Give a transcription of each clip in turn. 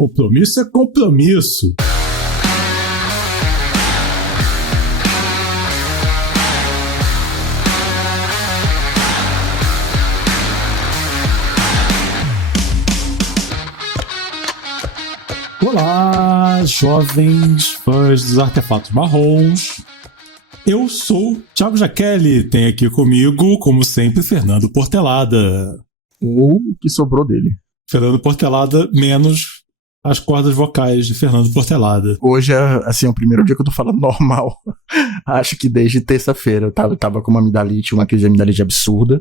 Compromisso é compromisso. Olá, jovens fãs dos artefatos marrons. Eu sou Thiago Jaqueli, tem aqui comigo, como sempre, Fernando Portelada. O que sobrou dele. Fernando Portelada menos as cordas vocais de Fernando Portelada. Hoje é, assim, o primeiro dia que eu tô falando normal. Acho que desde terça-feira eu tava com uma amidalite, uma crise de amidalite absurda.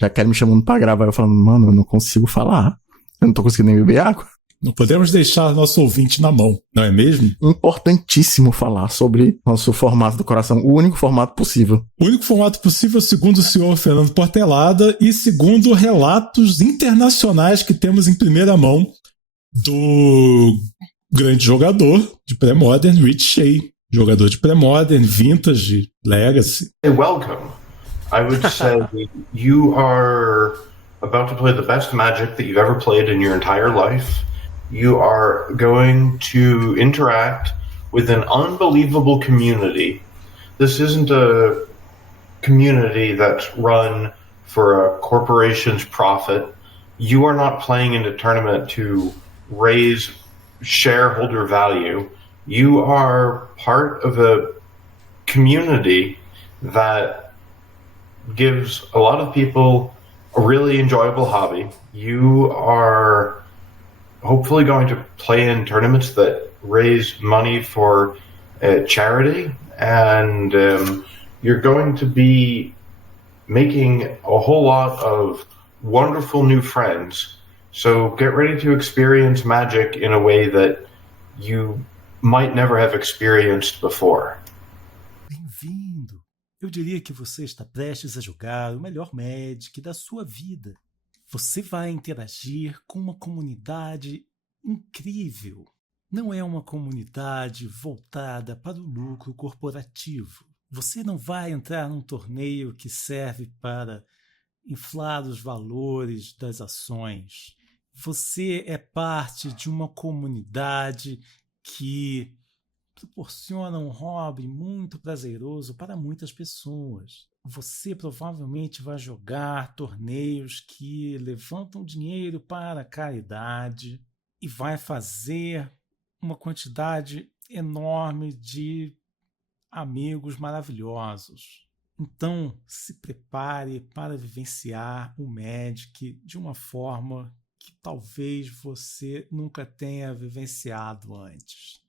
Jaqueli me chamando pra gravar, eu falando, mano, eu não consigo falar. Eu não tô conseguindo nem beber água. Não podemos deixar nosso ouvinte na mão, não é mesmo? Importantíssimo falar sobre nosso formato do coração, o único formato possível. O único formato possível, segundo o senhor Fernando Portelada e segundo relatos internacionais que temos em primeira mão do grande jogador de pré-modern, Rich Shea. Jogador de pré-modern, vintage, legacy. Welcome. I would say you are about to play the best Magic that you've ever played in your entire life. You are going to interact with an unbelievable community. This isn't a community that's run for a corporation's profit. You are not playing in a tournament to raise shareholder value. You are part of a community that gives a lot of people a really enjoyable hobby. You are hopefully going to play in tournaments that raise money for charity, and you're going to be making a whole lot of wonderful new friends. So get ready to experience Magic in a way that you might never have experienced before. Bem-vindo! Eu diria que você está prestes a jogar o melhor Magic da sua vida. Você vai interagir com uma comunidade incrível. Não é uma comunidade voltada para o lucro corporativo. Você não vai entrar num torneio que serve para inflar os valores das ações. Você é parte de uma comunidade que proporciona um hobby muito prazeroso para muitas pessoas. Você provavelmente vai jogar torneios que levantam dinheiro para a caridade e vai fazer uma quantidade enorme de amigos maravilhosos. Então, se prepare para vivenciar o Magic de uma forma que talvez você nunca tenha vivenciado antes.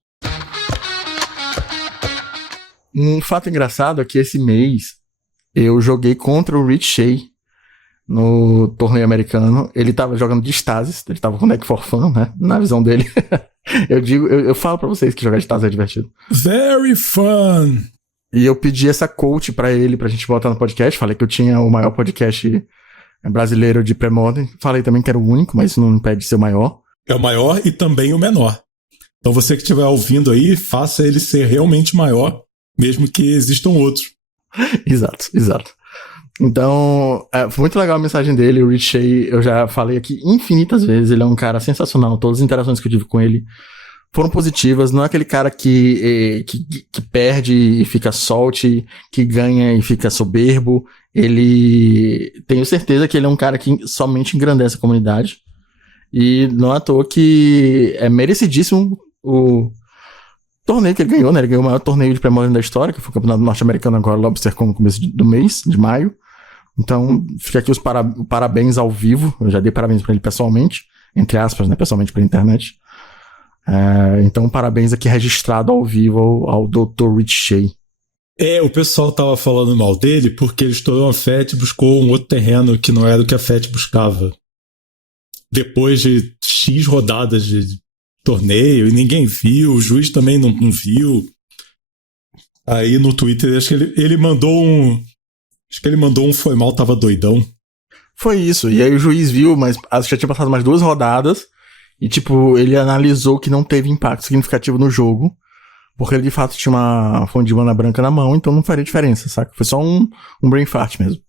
Um fato engraçado é que esse mês eu joguei contra o Rich Shea no torneio americano. Ele tava jogando de Stasis, ele tava com deck for fun, né? Na visão dele. eu falo pra vocês que jogar de Stasis é divertido. Very fun! E eu pedi essa coach pra ele, pra gente botar no podcast. Falei que eu tinha o maior podcast brasileiro de pré-modern. Falei também que era o único, mas isso não impede de ser o maior. É o maior e também o menor. Então você que estiver ouvindo aí, faça ele ser realmente maior, mesmo que existam outros. Exato. Então, foi muito legal a mensagem dele. O Rich Shea, eu já falei aqui infinitas vezes, ele é um cara sensacional. Todas as interações que eu tive com ele foram positivas. Não é aquele cara que perde e fica solte, que ganha e fica soberbo. Tenho certeza que ele é um cara que somente engrandece a comunidade. E não é à toa que é merecidíssimo o torneio que ele ganhou, né? Ele ganhou o maior torneio de pré-modern da história, que foi o campeonato norte-americano agora, LobsterCon, no começo do mês, de maio. Então, fica aqui os parabéns ao vivo. Eu já dei parabéns pra ele pessoalmente, entre aspas, né? Pessoalmente pela internet. Então, parabéns aqui registrado ao vivo ao Dr. Rich Shea. O pessoal tava falando mal dele porque ele estourou a FET e buscou um outro terreno que não era o que a FET buscava. Depois de X rodadas de torneio e ninguém viu, o juiz também não viu. Aí no Twitter, acho que ele mandou um foi mal, tava doidão. Foi isso, e aí o juiz viu, mas acho que já tinha passado mais 2 rodadas e tipo, ele analisou que não teve impacto significativo no jogo, porque ele de fato tinha uma fonte de mana branca na mão, então não faria diferença, saca? Foi só um brain fart mesmo.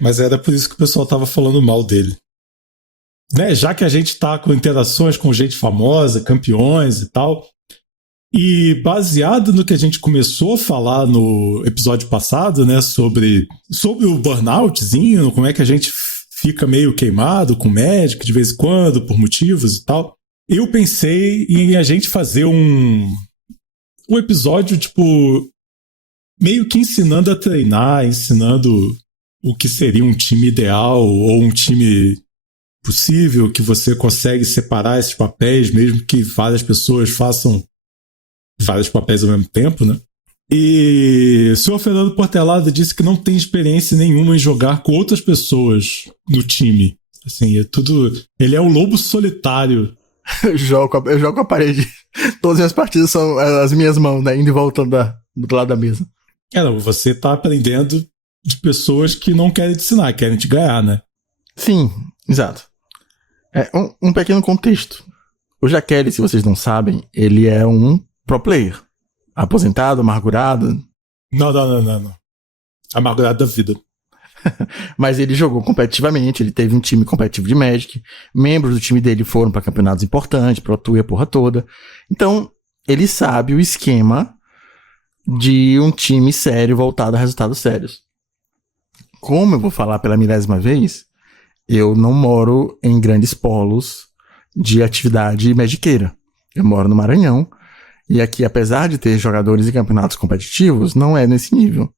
Mas era por isso que o pessoal tava falando mal dele. né, já que a gente tá com interações com gente famosa, campeões e tal, e baseado no que a gente começou a falar no episódio passado, né, sobre o burnoutzinho, como é que a gente fica meio queimado com o Magic de vez em quando, por motivos e tal, eu pensei em a gente fazer um episódio, tipo, meio que ensinando a treinar, ensinando o que seria um time ideal ou um time possível, que você consegue separar esses papéis, mesmo que várias pessoas façam vários papéis ao mesmo tempo, né? E o senhor Fernando Portelada disse que não tem experiência nenhuma em jogar com outras pessoas no time. Assim, é tudo... Ele é um lobo solitário. Eu jogo com a parede. Todas as minhas partidas são as minhas mãos, né? Indo e voltando do outro lado da mesa. Não, você tá aprendendo de pessoas que não querem te ensinar, querem te ganhar, né? Sim, exato. Um pequeno contexto. O Jaqueline, se vocês não sabem, ele é um pro player. Aposentado, amargurado. Não. Amargurado da vida. Mas ele jogou competitivamente, ele teve um time competitivo de Magic. Membros do time dele foram para campeonatos importantes, Pro Tour e a porra toda. Então, ele sabe o esquema de um time sério voltado a resultados sérios. Como eu vou falar pela 1000ª vez, eu não moro em grandes polos de atividade magiqueira. Eu moro no Maranhão, e aqui, apesar de ter jogadores e campeonatos competitivos, não é nesse nível.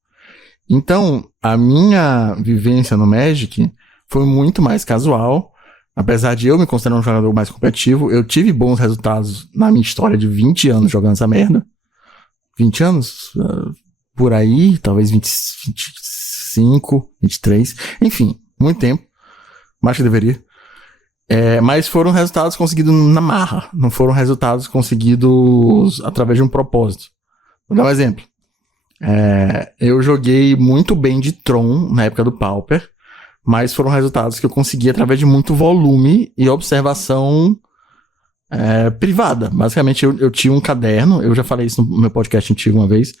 Então, a minha vivência no Magic foi muito mais casual. Apesar de eu me considerar um jogador mais competitivo, eu tive bons resultados na minha história de 20 anos jogando essa merda. 20 anos? Por aí, talvez 25, 23. Enfim, muito tempo. Mais que deveria. Mas foram resultados conseguidos na marra. Não foram resultados conseguidos através de um propósito. Vou dar um exemplo. Eu joguei muito bem de Tron na época do Pauper, mas foram resultados que eu consegui através de muito volume e observação privada. Basicamente, eu tinha um caderno, eu já falei isso no meu podcast antigo uma vez,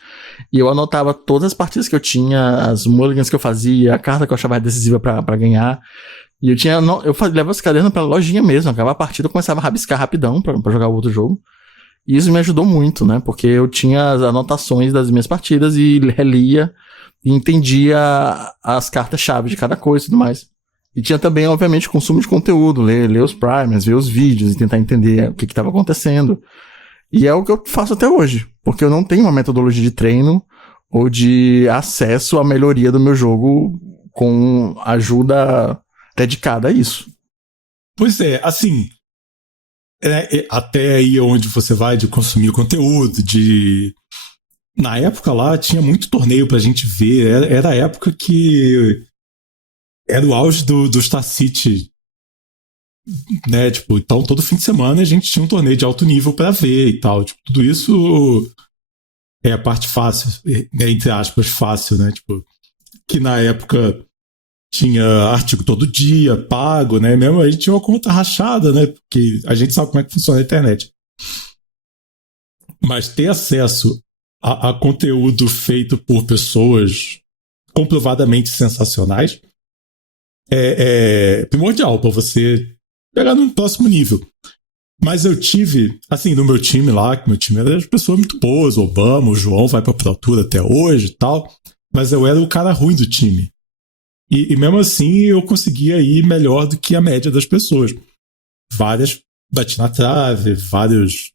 e eu anotava todas as partidas que eu tinha, as mulligans que eu fazia, a carta que eu achava decisiva pra ganhar. E eu levava esse caderno pra lojinha mesmo, acabava a partida, eu começava a rabiscar rapidão pra jogar o outro jogo. E isso me ajudou muito, né? Porque eu tinha as anotações das minhas partidas e relia e entendia as cartas-chave de cada coisa e tudo mais. E tinha também, obviamente, consumo de conteúdo, ler os primers, ver os vídeos e tentar entender o que estava acontecendo. E é o que eu faço até hoje, porque eu não tenho uma metodologia de treino ou de acesso à melhoria do meu jogo com ajuda dedicada a isso. Pois é, assim, até aí onde você vai de consumir conteúdo, na época lá tinha muito torneio pra gente ver, era a época que era o auge do Star City, né, tipo, então todo fim de semana a gente tinha um torneio de alto nível pra ver e tal, tipo, tudo isso é a parte fácil, entre aspas, fácil, né, tipo, que na época tinha artigo todo dia, pago, né? Mesmo a gente tinha uma conta rachada, né? Porque a gente sabe como é que funciona a internet. Mas ter acesso a conteúdo feito por pessoas comprovadamente sensacionais é primordial para você pegar num próximo nível. Mas eu tive, assim, no meu time lá, que meu time era de pessoas muito boas, o Obama, o João vai pra Pro Tour até hoje e tal, mas eu era o cara ruim do time. E mesmo assim eu conseguia ir melhor do que a média das pessoas. Várias bati na trave, vários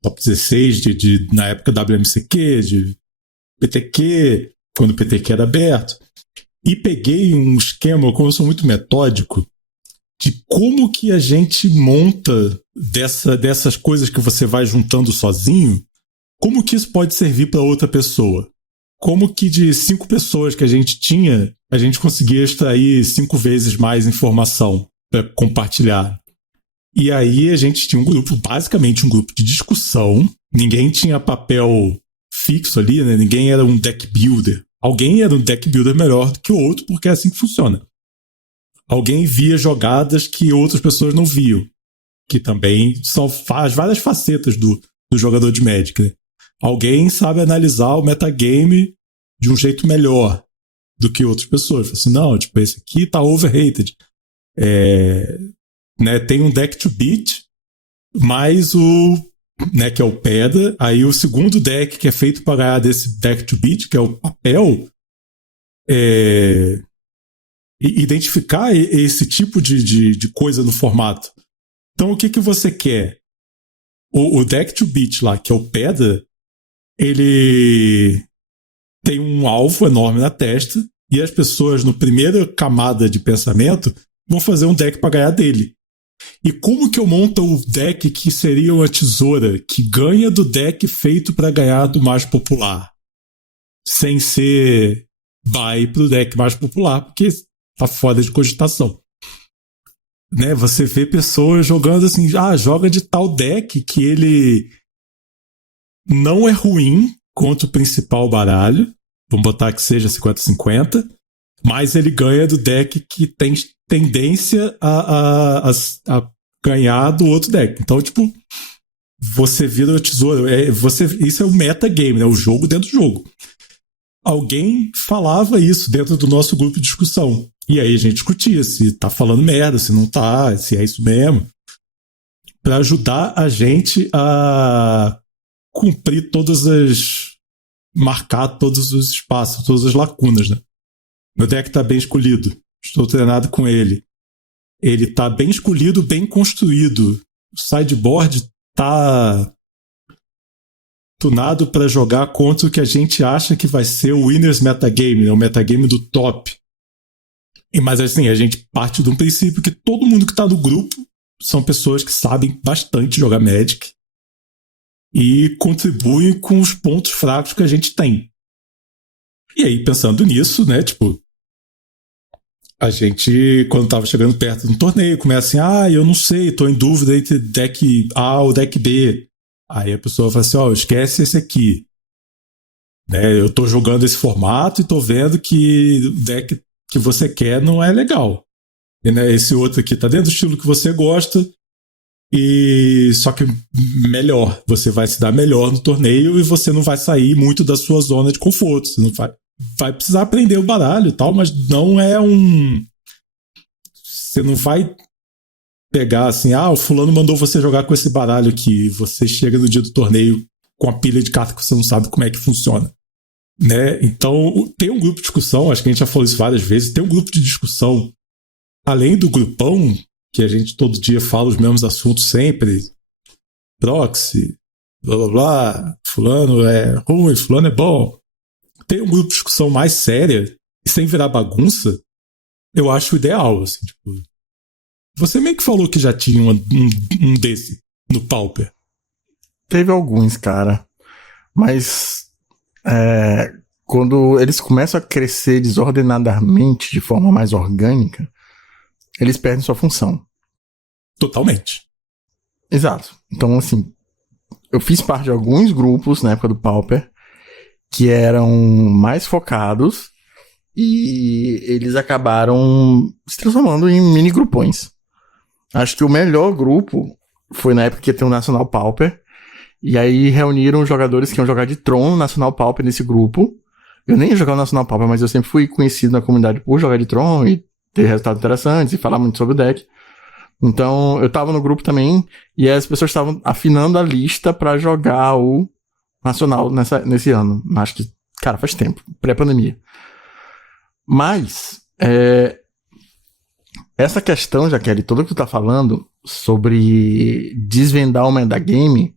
top 16 na época WMCQ, de PTQ, quando o PTQ era aberto. E peguei um esquema, como eu sou muito metódico, de como que a gente monta dessas coisas que você vai juntando sozinho, como que isso pode servir para outra pessoa. Como que de 5 pessoas que a gente tinha, a gente conseguia extrair 5 vezes mais informação para compartilhar. E aí a gente tinha um grupo, basicamente um grupo de discussão. Ninguém tinha papel fixo ali, né? Ninguém era um deck builder. Alguém era um deck builder melhor do que o outro, porque é assim que funciona. Alguém via jogadas que outras pessoas não viam, que também são as várias facetas do jogador de Magic, né? Alguém sabe analisar o metagame de um jeito melhor do que outras pessoas. Assim, não, tipo, esse aqui tá overrated. né, tem um deck to beat, mais né, que é o pedra. Aí o segundo deck que é feito para ganhar desse deck to beat, que é o papel, identificar esse tipo de coisa no formato. Então o que você quer? O deck to beat lá, que é o pedra, ele tem um alvo enorme na testa e as pessoas, no primeira camada de pensamento, vão fazer um deck para ganhar dele. E como que eu monto o deck que seria uma tesoura que ganha do deck feito para ganhar do mais popular? Sem ser buy pro deck mais popular, porque tá fora de cogitação. Né? Você vê pessoas jogando assim, joga de tal deck que ele não é ruim contra o principal baralho, vamos botar que seja 50-50, mas ele ganha do deck que tem tendência a ganhar do outro deck. Então, tipo, você vira o tesouro. Isso é o metagame, né? O jogo dentro do jogo. Alguém falava isso dentro do nosso grupo de discussão. E aí a gente discutia se tá falando merda, se não tá, se é isso mesmo. Pra ajudar a gente a cumprir marcar todos os espaços, todas as lacunas, né? Meu deck tá bem escolhido. Estou treinado com ele. Ele tá bem escolhido, bem construído. O sideboard tá tunado para jogar contra o que a gente acha que vai ser o winners metagame, né? O metagame do top. Mas assim, a gente parte de um princípio que todo mundo que tá no grupo são pessoas que sabem bastante jogar Magic e contribuem com os pontos fracos que a gente tem. E aí, pensando nisso, né, tipo, a gente, quando tava chegando perto de um torneio, começa assim, eu não sei, tô em dúvida entre deck A ou deck B. Aí a pessoa fala assim, esquece esse aqui. Né, eu tô jogando esse formato e tô vendo que o deck que você quer não é legal. E, né, esse outro aqui tá dentro do estilo que você gosta, e só que melhor. Você vai se dar melhor no torneio e você não vai sair muito da sua zona de conforto. Você não vai precisar aprender o baralho e tal, mas não é você não vai pegar assim, o fulano mandou você jogar com esse baralho aqui, você chega no dia do torneio com a pilha de cartas que você não sabe como é que funciona. Né? Então, tem um grupo de discussão, acho que a gente já falou isso várias vezes, tem um grupo de discussão, além do grupão, que a gente todo dia fala os mesmos assuntos sempre, proxy, blá blá blá, fulano é ruim, fulano é bom. Tem um grupo de discussão mais séria, e sem virar bagunça, eu acho ideal, assim, tipo, você meio que falou que já tinha um desse no Pauper. Teve alguns, cara, mas quando eles começam a crescer desordenadamente, de forma mais orgânica, eles perdem sua função. Totalmente. Exato. Então, assim, eu fiz parte de alguns grupos na época do Pauper que eram mais focados e eles acabaram se transformando em mini grupões. Acho que o melhor grupo foi na época que ia ter o Nacional Pauper, e aí reuniram jogadores que iam jogar de Tron no Nacional Pauper nesse grupo. Eu nem ia jogar o Nacional Pauper, mas eu sempre fui conhecido na comunidade por jogar de Tron e ter resultados interessantes e falar muito sobre o deck. Então, eu tava no grupo também, e as pessoas estavam afinando a lista pra jogar o Nacional nesse ano. Acho que, cara, faz tempo, pré-pandemia. Mas, essa questão, Jaqueline, toda que tu tá falando sobre desvendar o metagame,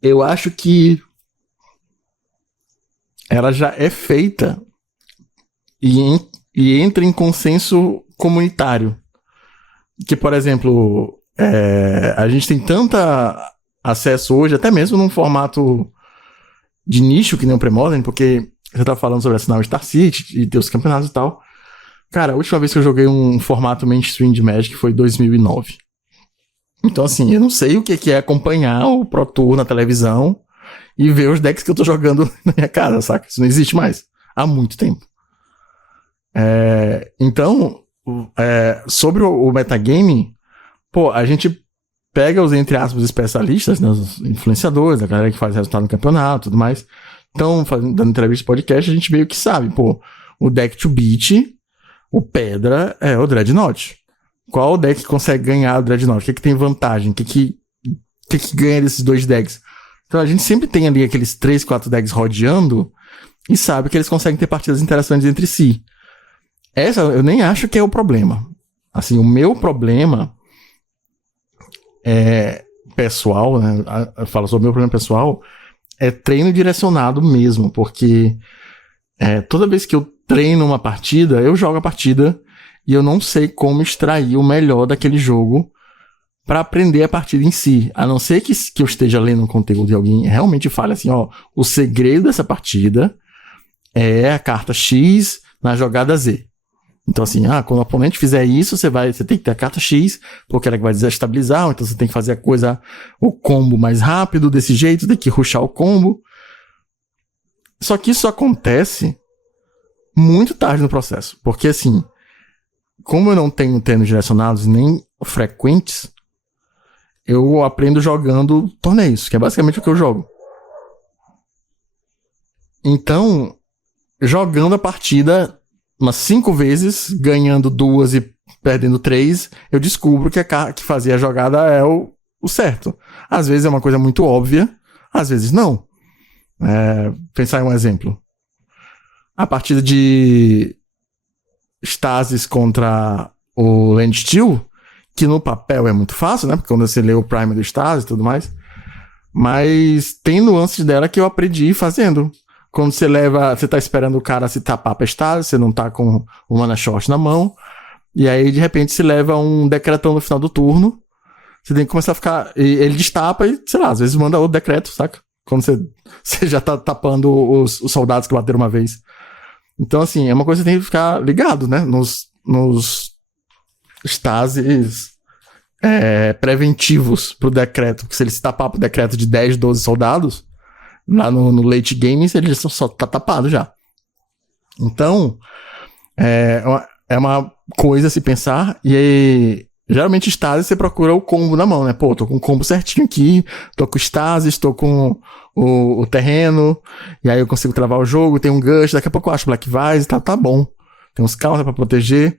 eu acho que ela já é feita e entra em consenso comunitário. Que, por exemplo, a gente tem tanto acesso hoje, até mesmo num formato de nicho que nem o Premodern, porque você tá falando sobre assinar o Star City e ter os campeonatos e tal. Cara, a última vez que eu joguei um formato mainstream de Magic foi em 2009. Então, assim, eu não sei o que é acompanhar o Pro Tour na televisão e ver os decks que eu tô jogando na minha casa, saca? Isso não existe mais. Há muito tempo. Então, sobre o metagame, a gente pega os, entre aspas, especialistas, né, os influenciadores, a galera que faz resultado no campeonato e tudo mais. Então, dando entrevista podcast, a gente meio que sabe, o deck to beat, o Pedra é o Dreadnought. Qual deck consegue ganhar do Dreadnought? O que tem vantagem? O que ganha desses 2 decks? Então a gente sempre tem ali aqueles 3, 4 decks rodeando e sabe que eles conseguem ter partidas interessantes entre si. Essa eu nem acho que é o problema. Assim, o meu problema é pessoal, né? Eu falo sobre o meu problema pessoal, é treino direcionado mesmo, porque toda vez que eu treino uma partida, eu jogo a partida e eu não sei como extrair o melhor daquele jogo para aprender a partida em si. A não ser que eu esteja lendo um conteúdo de alguém realmente fale assim, ó, o segredo dessa partida é a carta X na jogada Z. Então assim, quando o oponente fizer isso, você tem que ter a carta X, porque ela vai desestabilizar, então você tem que fazer o combo mais rápido desse jeito, tem que rushar o combo. Só que isso acontece muito tarde no processo, porque assim, como eu não tenho treinos direcionados nem frequentes, eu aprendo jogando torneios, que é basicamente o que eu jogo. Então, jogando a partida umas 5 vezes, ganhando 2 e perdendo 3, eu descubro que fazer a jogada é o certo. Às vezes é uma coisa muito óbvia, às vezes não. Pensar em um exemplo. A partida de Stasis contra o Land Steel, que no papel é muito fácil, né? Porque quando você lê o Primer do Stasis e tudo mais. Mas tem nuances dela que eu aprendi fazendo. Quando você tá esperando o cara se tapar pra Stasis, você não tá com o mana short na mão. E aí, de repente, se leva um decretão no final do turno. Você tem que começar a ficar... Ele destapa e, sei lá, às vezes manda outro decreto, saca? Quando você já tá tapando os soldados que bateram uma vez. Então, assim, é uma coisa que você tem que ficar ligado, né? Nos Stasis preventivos pro decreto. Porque se ele se tapar pro decreto de 10, 12 soldados, lá no late game, ele só tá tapado já. Então, é uma coisa a se pensar. E aí, geralmente, Stasis, você procura o combo na mão, né? Pô, tô com o combo certinho aqui, tô com Stasis, tô com o terreno, e aí eu consigo travar o jogo, tem um Gush, daqui a pouco eu acho Black Vise, tá bom. Tem uns counter pra proteger.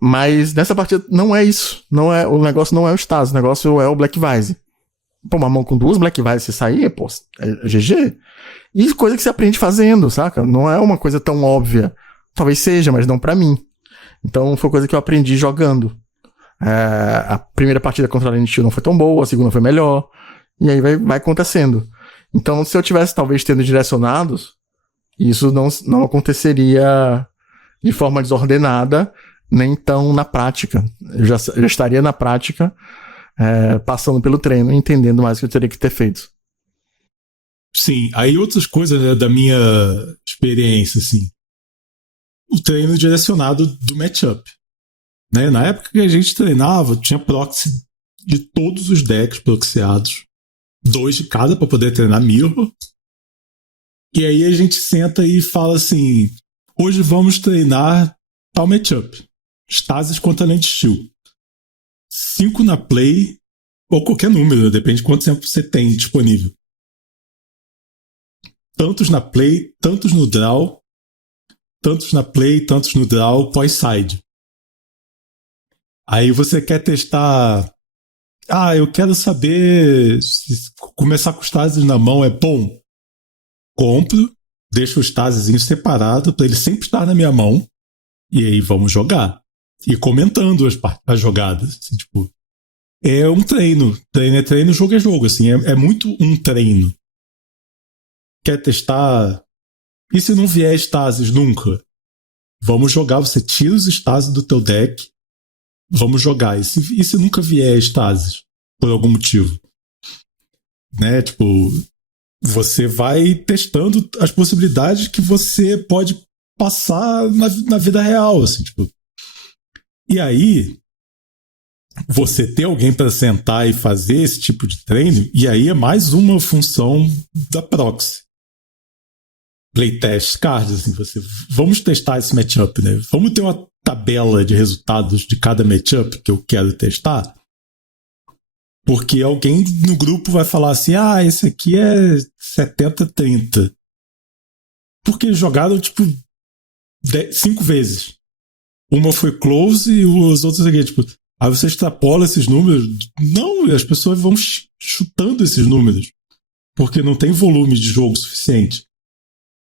Mas nessa partida não é isso. O negócio não é o Stasis, o negócio é o Black Vise. Pô, uma mão com 2 Black Vise, você sair, pô, é GG. E coisa que você aprende fazendo, saca? Não é uma coisa tão óbvia. Talvez seja, mas não pra mim. Então foi coisa que eu aprendi jogando. A primeira partida contra a Lane não foi tão boa, a segunda foi melhor. E aí vai acontecendo. Então, se eu tivesse talvez tendo direcionados, isso não aconteceria de forma desordenada, nem tão na prática. Eu já estaria na prática, passando pelo treino, entendendo mais o que eu teria que ter feito. Sim, aí outras coisas, né, da minha experiência, assim. O treino direcionado do matchup. Né? Na época que a gente treinava, tinha proxy de todos os decks proxiados. 2 de cada para poder treinar mirror. E aí a gente senta e fala assim, hoje vamos treinar tal matchup. Stasis contra Land Steel. 5 na play, ou qualquer número, depende de quanto tempo você tem disponível. Tantos na play, tantos no draw, tantos na play, tantos no draw, pós-side. Aí você quer testar... eu quero saber se começar com o Stasis na mão é bom. Compro, deixo o Stasisinho separado para ele sempre estar na minha mão. E aí vamos jogar. E comentando as jogadas. Assim, tipo, é um treino. Treino é treino, jogo é jogo. Assim, é muito um treino. Quer testar? E se não vier Stasis nunca? Vamos jogar. Você tira os Stasis do teu deck. Vamos jogar. E se nunca vier Stasis? Por algum motivo. Né? Tipo, você vai testando as possibilidades que você pode passar na vida real. Assim, tipo. E aí, você ter alguém para sentar e fazer esse tipo de treino, e aí é mais uma função da proxy. Playtest cards, assim, vamos testar esse matchup, né? Vamos ter uma tabela de resultados de cada matchup que eu quero testar, porque alguém no grupo vai falar assim, esse aqui é 70-30. Porque jogaram, tipo, 5 vezes. uma foi close e os outros aqui, tipo, aí você extrapola esses números. Não, as pessoas vão chutando esses números, porque não tem volume de jogo suficiente.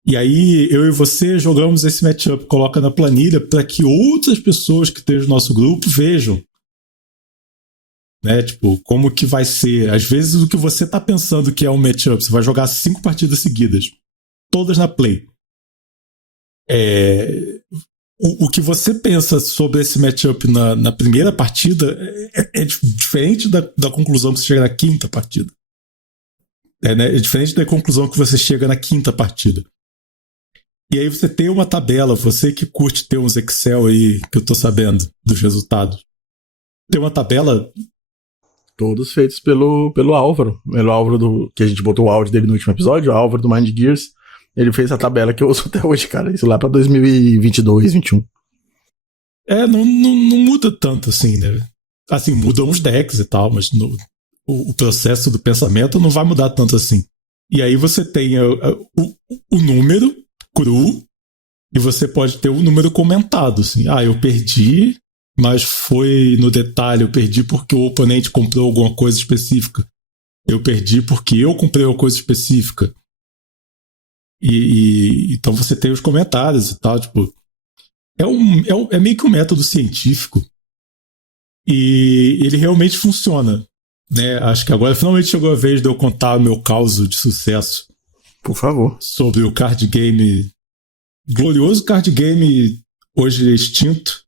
E aí eu e você jogamos esse matchup, coloca na planilha para que outras pessoas que estejam no nosso grupo vejam. Né? Tipo, como que vai ser. Às vezes o que você tá pensando que é um matchup, você vai jogar 5 partidas seguidas, todas na play. O que você pensa sobre esse matchup na primeira partida é diferente da conclusão que você chega na quinta partida. Né? É diferente da conclusão que você chega na quinta partida. E aí você tem uma tabela, você que curte ter uns Excel aí, que eu tô sabendo dos resultados. Tem uma tabela... Todos feitos pelo Álvaro. Pelo Álvaro que a gente botou o áudio dele no último episódio, o Álvaro do Mind Gears. Ele fez a tabela que eu uso até hoje, cara. Isso lá pra 2022, 2021. Não muda tanto assim, né? Assim, mudam os decks e tal, mas o processo do pensamento não vai mudar tanto assim. E aí você tem o número cru e você pode ter o número comentado, assim. Eu perdi, mas foi no detalhe, eu perdi porque o oponente comprou alguma coisa específica. Eu perdi porque eu comprei uma coisa específica. Então você tem os comentários e tal, tipo... É meio que um método científico e ele realmente funciona, né? Acho que agora finalmente chegou a vez de eu contar o meu caso de sucesso. Por favor. Sobre o card game, glorioso card game hoje extinto,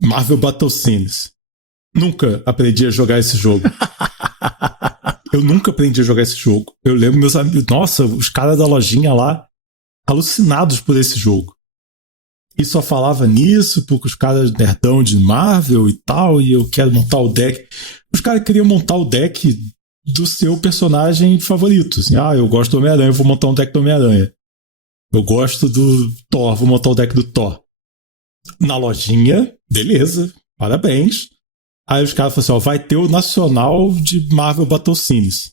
Marvel Battle Scenes. Nunca aprendi a jogar esse jogo. Eu nunca aprendi a jogar esse jogo. Eu lembro meus amigos, nossa, os caras da lojinha lá alucinados por esse jogo. E só falava nisso porque os caras nerdão de Marvel e tal, e eu quero montar o deck. Os caras queriam montar o deck do seu personagem favorito. Assim, eu gosto do Homem-Aranha, eu vou montar um deck do Homem-Aranha. Eu gosto do Thor, vou montar o deck do Thor. Na lojinha, beleza, parabéns. Aí os caras falaram assim, vai ter o nacional de Marvel Battle Scenes.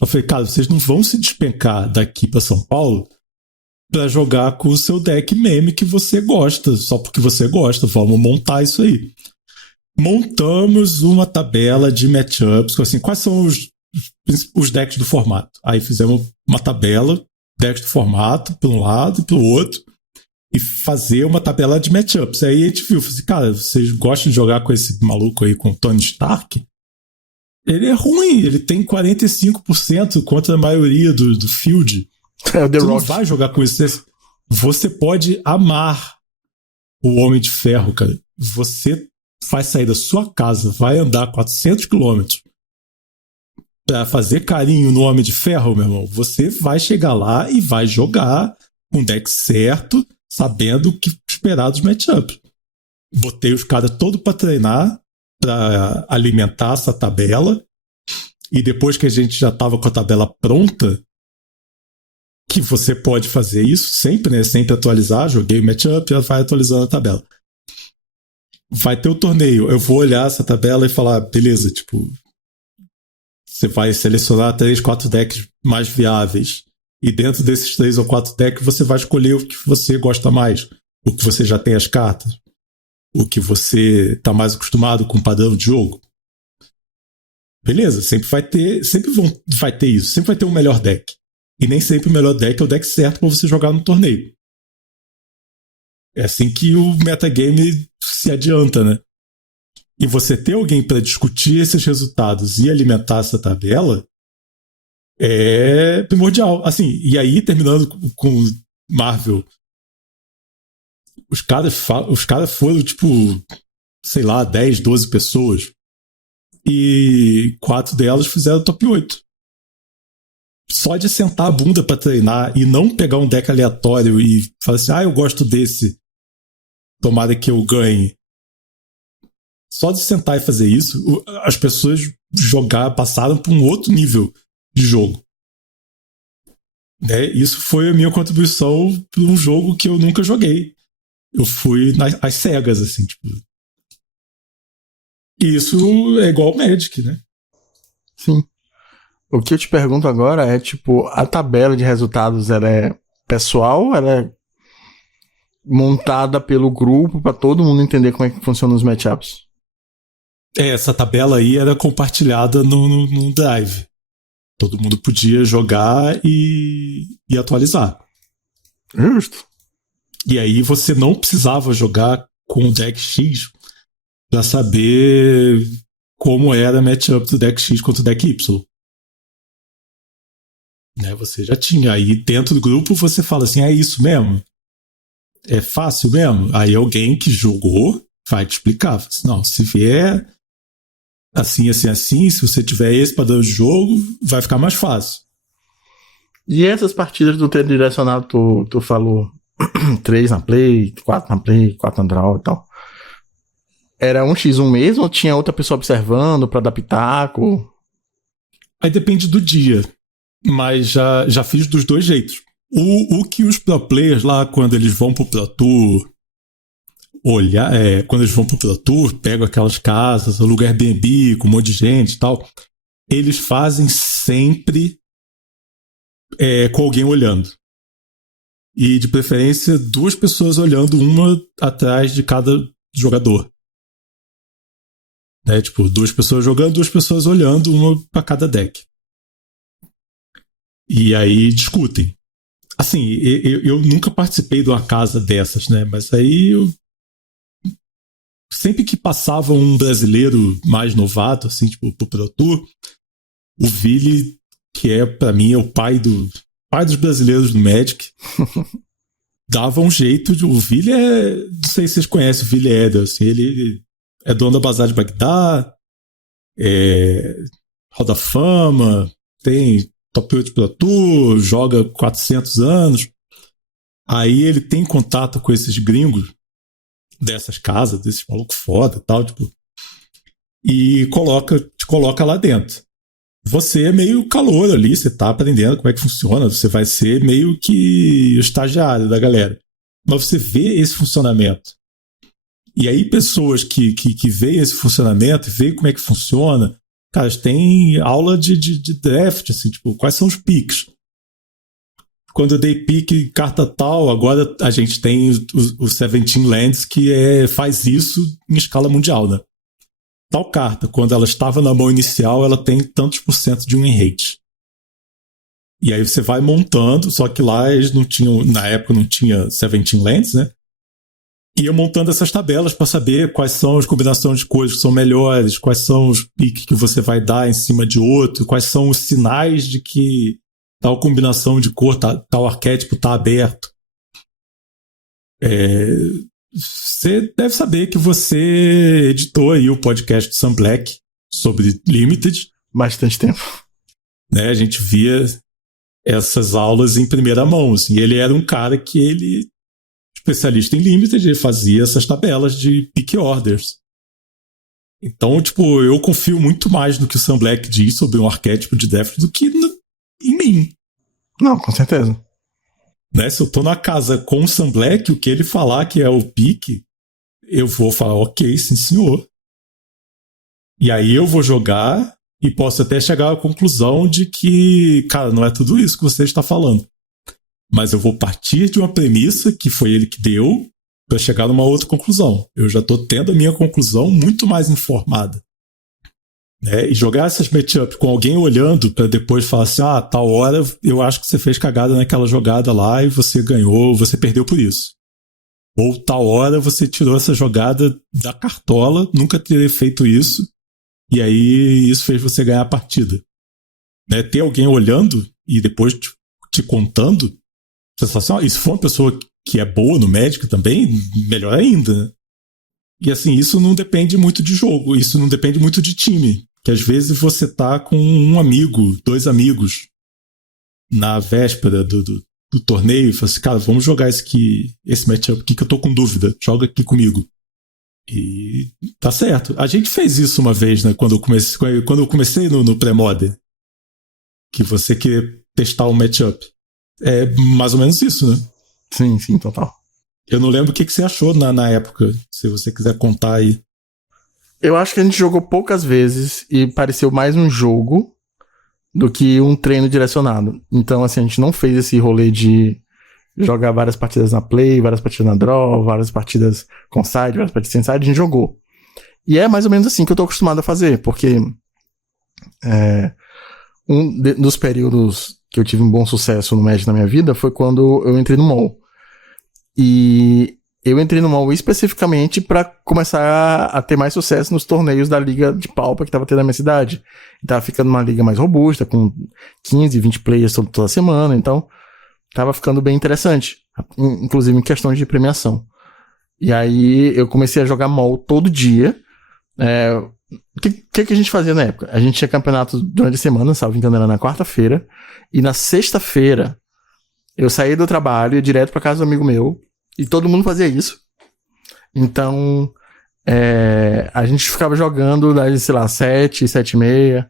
Eu falei, cara, vocês não vão se despencar daqui pra São Paulo pra jogar com o seu deck meme que você gosta, só porque você gosta, vamos montar isso aí. Montamos uma tabela de matchups, assim, quais são os decks do formato. Aí fizemos uma tabela, decks do formato, para um lado e para o outro, e fazer uma tabela de matchups. Aí a gente viu, assim, cara, vocês gostam de jogar com esse maluco aí, com o Tony Stark? Ele é ruim, ele tem 45% contra a maioria do field. É o The Você Rock. não vai jogar com isso. Você pode amar o Homem de Ferro, cara. Você vai sair da sua casa, vai andar 400 quilômetros pra fazer carinho no Homem de Ferro, meu irmão. Você vai chegar lá e vai jogar com o deck certo, sabendo o que esperar dos matchups. Botei os caras todos pra treinar, pra alimentar essa tabela. E depois que a gente já tava com a tabela pronta, que você pode fazer isso sempre, né? Sempre atualizar. Joguei o matchup e vai atualizando a tabela. Vai ter o torneio. Eu vou olhar essa tabela e falar, beleza, tipo, você vai selecionar 3, 4 decks mais viáveis. E dentro desses 3 ou 4 decks, você vai escolher o que você gosta mais. O que você já tem as cartas. O que você tá mais acostumado com o padrão de jogo. Beleza, sempre vai ter isso. Sempre vai ter um melhor deck. E nem sempre o melhor deck é o deck certo para você jogar no torneio. É assim que o metagame se adianta, né? E você ter alguém para discutir esses resultados e alimentar essa tabela é primordial. Assim, e aí, terminando com Marvel, os caras foram, tipo, sei lá, 10, 12 pessoas. E 4 delas fizeram top 8. Só de sentar a bunda pra treinar e não pegar um deck aleatório e falar assim, eu gosto desse, tomara que eu ganhe. Só de sentar e fazer isso, as pessoas passaram para um outro nível de jogo. Né? Isso foi a minha contribuição para um jogo que eu nunca joguei. Eu fui às cegas, assim, tipo. E isso é igual ao Magic, né? Sim. O que eu te pergunto agora é, tipo, a tabela de resultados, ela é pessoal? Ela é montada pelo grupo pra todo mundo entender como é que funcionam os matchups. Essa tabela aí era compartilhada no Drive. Todo mundo podia jogar e atualizar. Justo. E aí você não precisava jogar com o deck X pra saber como era a matchup do deck X contra o deck Y. Né, você já tinha. Aí dentro do grupo você fala assim, é isso mesmo? É fácil mesmo? Aí alguém que jogou vai te explicar. Assim, não, se vier assim, assim, assim, se você tiver esse padrão de jogo, vai ficar mais fácil. E essas partidas do treino direcionado, tu falou 3 na play, 4 na play, 4 na draw e tal. Era 1x1 mesmo ou tinha outra pessoa observando pra dar pitaco? Aí depende do dia. Mas já fiz dos dois jeitos. O que os pro players lá, quando eles vão pro Pro Tour, quando eles vão pro Pro Tour, pegam aquelas casas, alugam Airbnb com um monte de gente e tal, eles fazem sempre com alguém olhando. E de preferência 2 pessoas olhando, uma atrás de cada jogador. Né? Tipo, 2 pessoas jogando, 2 pessoas olhando, uma pra cada deck. E aí discutem. Assim, eu nunca participei de uma casa dessas, né? Mas aí sempre que passava um brasileiro mais novato, assim, tipo, pro Pro Tour, o Vili, que pra mim é o pai dos brasileiros do Magic, dava um jeito de... O Vili não sei se vocês conhecem o Vili Eder, assim, ele é dono da Bazar de Bagdá, Hall da Fama, tem Top 8 Pro Tour, joga 400 anos. Aí ele tem contato com esses gringos dessas casas, desses malucos foda e tal, tipo, e te coloca lá dentro. Você é meio calouro ali, você tá aprendendo como é que funciona, você vai ser meio que o estagiário da galera. Mas você vê esse funcionamento. E aí pessoas que veem esse funcionamento, veem como é que funciona, cara, tem aula de draft, assim, tipo, quais são os picks? Quando eu dei pick carta tal, agora a gente tem o 17 Lands que faz isso em escala mundial, né? Tal carta, quando ela estava na mão inicial, ela tem tantos % de win rate. E aí você vai montando, só que lá eles não tinham, na época não tinha 17 Lands, né? Ia montando essas tabelas para saber quais são as combinações de cores que são melhores, quais são os piques que você vai dar em cima de outro, quais são os sinais de que tal combinação de cor, tal arquétipo está aberto. Você deve saber que você editou aí o podcast do Sam Black sobre Limited. Bastante tempo. Né? A gente via essas aulas em primeira mão. Assim. Ele era um cara que especialista em Limited, ele fazia essas tabelas de pick orders. Então, tipo, eu confio muito mais no que o Sam Black diz sobre um arquétipo de draft do que em mim. Não, com certeza. Né? Se eu tô na casa com o Sam Black, o que ele falar que é o pick, eu vou falar, ok, sim senhor. E aí eu vou jogar e posso até chegar à conclusão de que, cara, não é tudo isso que você está falando. Mas eu vou partir de uma premissa que foi ele que deu para chegar numa outra conclusão. Eu já tô tendo a minha conclusão muito mais informada. Né? E jogar essas matchups com alguém olhando para depois falar assim, tal hora eu acho que você fez cagada naquela jogada lá e você ganhou, você perdeu por isso. Ou tal hora você tirou essa jogada da cartola, nunca teria feito isso, e aí isso fez você ganhar a partida. Né? Ter alguém olhando e depois te contando, você fala assim, e se for uma pessoa que é boa no Magic também, melhor ainda. Né? E assim, isso não depende muito de jogo, isso não depende muito de time. Que às vezes você tá com um amigo, 2 amigos, na véspera do torneio, e fala assim, cara, vamos jogar esse matchup aqui que eu tô com dúvida, joga aqui comigo. E tá certo. A gente fez isso uma vez, né, quando eu comecei no pré-modern, que você queria testar um matchup. É mais ou menos isso, né? Sim, total. Eu não lembro o que você achou na época, se você quiser contar aí. Eu acho que a gente jogou poucas vezes e pareceu mais um jogo do que um treino direcionado. Então, assim, a gente não fez esse rolê de jogar várias partidas na Play, várias partidas na Draw, várias partidas com side, várias partidas sem side, a gente jogou. E é mais ou menos assim que eu tô acostumado a fazer, porque dos períodos que eu tive um bom sucesso no Magic na minha vida foi quando eu entrei no mall. E eu entrei no mall especificamente pra começar a ter mais sucesso nos torneios da liga de pauper que tava tendo na minha cidade. E tava ficando uma liga mais robusta, com 15, 20 players toda semana, então tava ficando bem interessante, inclusive em questões de premiação. E aí eu comecei a jogar mall todo dia. O que a gente fazia na época? A gente tinha campeonato durante a semana, salvo engano, era na quarta-feira. E na sexta-feira, eu saía do trabalho, ia direto pra casa do amigo meu. E todo mundo fazia isso. Então, a gente ficava jogando das, sei lá, 7, 7h30,